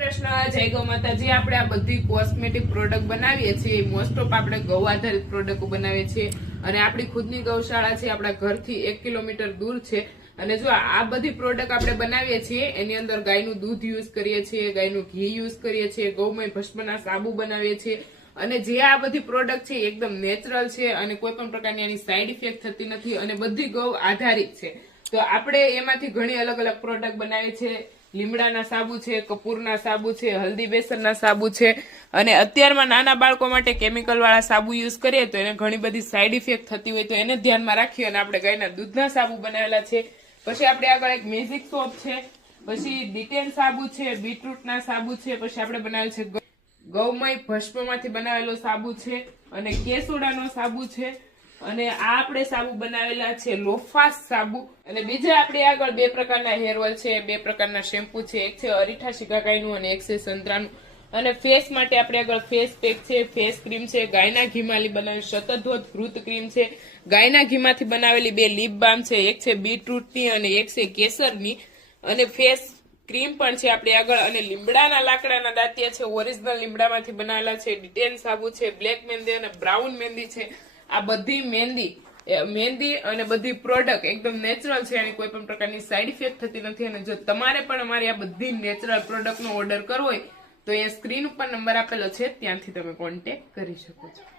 કૃષ્ણ, જય ગૌ માતાજી। આપણે આ બધી કોસ્મેટિક પ્રોડક્ટ બનાવીએ છીએ, મોસ્ટ ઓફ આપણે ગૌ આધારિત પ્રોડક્ટ બનાવીએ છીએ અને આપણી ખુદની ગૌશાળા છે આપણા ઘરથી 1 કિલોમીટર દૂર છે। અને જો આ બધી પ્રોડક્ટ આપણે બનાવીએ છીએ એની અંદર ગાયનું દૂધ યુઝ કરીએ છીએ, ગાયનું ઘી યુઝ કરીએ છીએ, ગૌમય ભસ્મના સાબુ બનાવીએ છીએ અને જે આ બધી પ્રોડક્ટ છે એકદમ નેચરલ છે અને કોઈ પણ પ્રકારની એની સાઈડ ઇફેક્ટ થતી નથી અને બધી ગૌ આધારિત છે। તો આપણે એમાંથી ઘણી અલગ અલગ પ્રોડક્ટ બનાવીએ છીએ। લીમડાના સાબુ છે, કપૂરના સાબુ છે, હલ્દી બેસનના સાબુ છે અને અત્યારમાં નાના બાળકો માટે કેમિકલ વાળા સાબુ યુઝ કરીએ તો એને ઘણી બધી સાઈડ ઇફેક્ટ થતી હોય તો એને ધ્યાનમાં રાખી અને આપણે ગાયના દૂધના સાબુ બનાવેલા છે। પછી આપણે આગળ એક મેજિક સોપ છે, પછી ડિટેન સાબુ છે, બીટરૂટના સાબુ છે, પછી આપણે બનાવેલ છે ગૌમય ભસ્મમાંથી બનાવેલો સાબુ છે અને કેસુડાનો સાબુ છે અને આ આપણે સાબુ બનાવેલા છે લોફાસ સાબુ। અને બીજા આપણે આગળ 2 પ્રકારના હેર ઓઇલ છે, 2 પ્રકારના શેમ્પુ છે, એક છે અરીઠા શિકાકાઈનું અને એક છે સંતરાનું। અને ફેસ માટે આપણે આગળ ફેસ પેક છે, ફેસ ક્રીમ છે, ગાયના ઘીમાંથી બનાવેલી શતધોત વૃત ક્રીમ છે, ગાયના ઘીમાંથી બનાવેલી 2 લિપ બામ છે, એક છે બીટરૂટની અને એક છે કેસરની અને ફેસ ક્રીમ પણ છે આપણે આગળ। અને લીમડાના લાકડાના દાંતિયા છે, ઓરિજિનલ લીમડામાંથી બનાવેલા છે, ડિટેન સાબુ છે, બ્લેક મહેંદી અને બ્રાઉન મહેંદી છે। આ બધી મહેંદી અને બધી પ્રોડક્ટ એકદમ નેચરલ છે, એની કોઈ પણ પ્રકારની સાઈડ ઇફેક્ટ થતી નથી। અને જો તમારે પણ અમારી આ બધી નેચરલ પ્રોડક્ટનો ઓર્ડર કરવો હોય તો એ સ્ક્રીન ઉપર નંબર આપેલો છે, ત્યાંથી તમે કોન્ટેક્ટ કરી શકો છો।